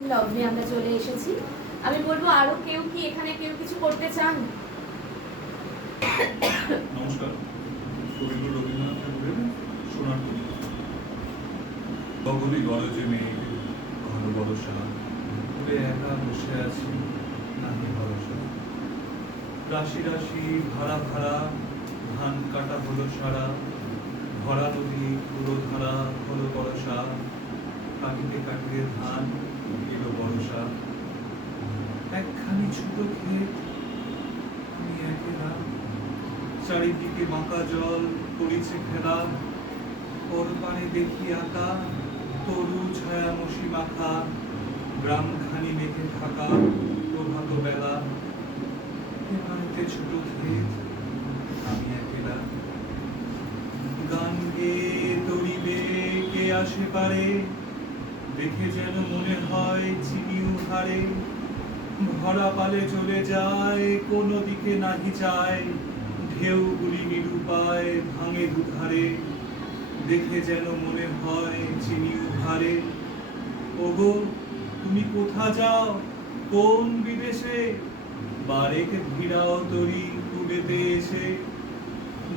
লগ্নে আমরা চলে এসেছি। আমি বলবো আরো কেউ কি এখানে কেউ কিছু করতে চান? নমস্কার। কবিগুরু রবীন্দ্রনাথ ঠাকুরের সোনার কবিতা। গগনে গরজে মেঘ ঘন বরষা, ফুলে একা বসে আছি নাহি ভরসা। রাশি রাশি ভাড়া ভাড়া ধান কাটা হলো সারা, ভরা নদী পুরো ধারা হলো বরষা। কাটিতে কাটিতে ধান এলো বরষা। একখানি ছোট ক্ষেত আমি একেলা, চারিদিকে বাঁকা জল পড়িছে খেলা। পরপারে দেখি আঁকা তরু ছায়া মশি মাখা, গ্রামখানি মেঘে ঢাকা প্রভাত বেলা। এবারেতে ছোট ক্ষেত আমি একেলা, গান গেয়ে তরিবে কে আসে পারে, দেখে যেন মনে হয় চিনি উহারে। ভরা পালে চলে যায় কোনো দিকে নাহি যায়, ঢেউগুলি নিরুপায় ভাঙে দুধারে। দেখে যেন মনে হয় চিনি উহারে। ওগো তুমি কোথা যাও কোন বিদেশে, বারেক ভিড়াও তরি কুবেতে এসে।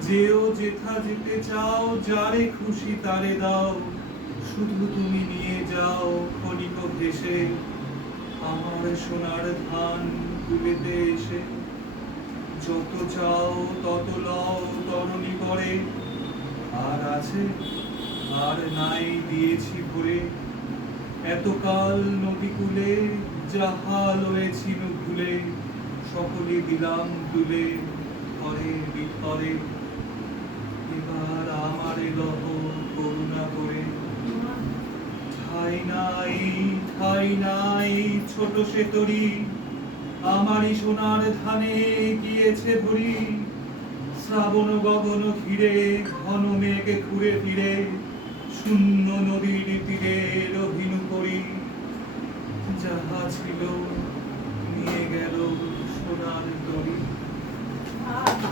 যেও যেথা যেতে চাও যারে খুশি তারে দাও, শুধু তুমি নিয়ে যাও ক্ষণিক ভেসে আমার সোনার ধান কুবেতে এসে। যত চাও তত লও তরণী করে, আর আছে আর নাই দিয়েছি ভরে। এতকাল নদী কূলে যাহা লয়েছিল ভুলে, সকলে দিলাম তুলে ঘরে বিঘরে। এবার আমারে লহ করুণা করে। ঠাই নাই ছোট সে তরি, আমারই সোনার ধানে গিয়েছে ভরি। শ্রাবণ গগন ঘিরে ঘন মেঘ ঘুরে ফিরে, শূন্য নদীর তীরে রহিনু করি। যাহা ছিল নিয়ে গেল সোনার তরি।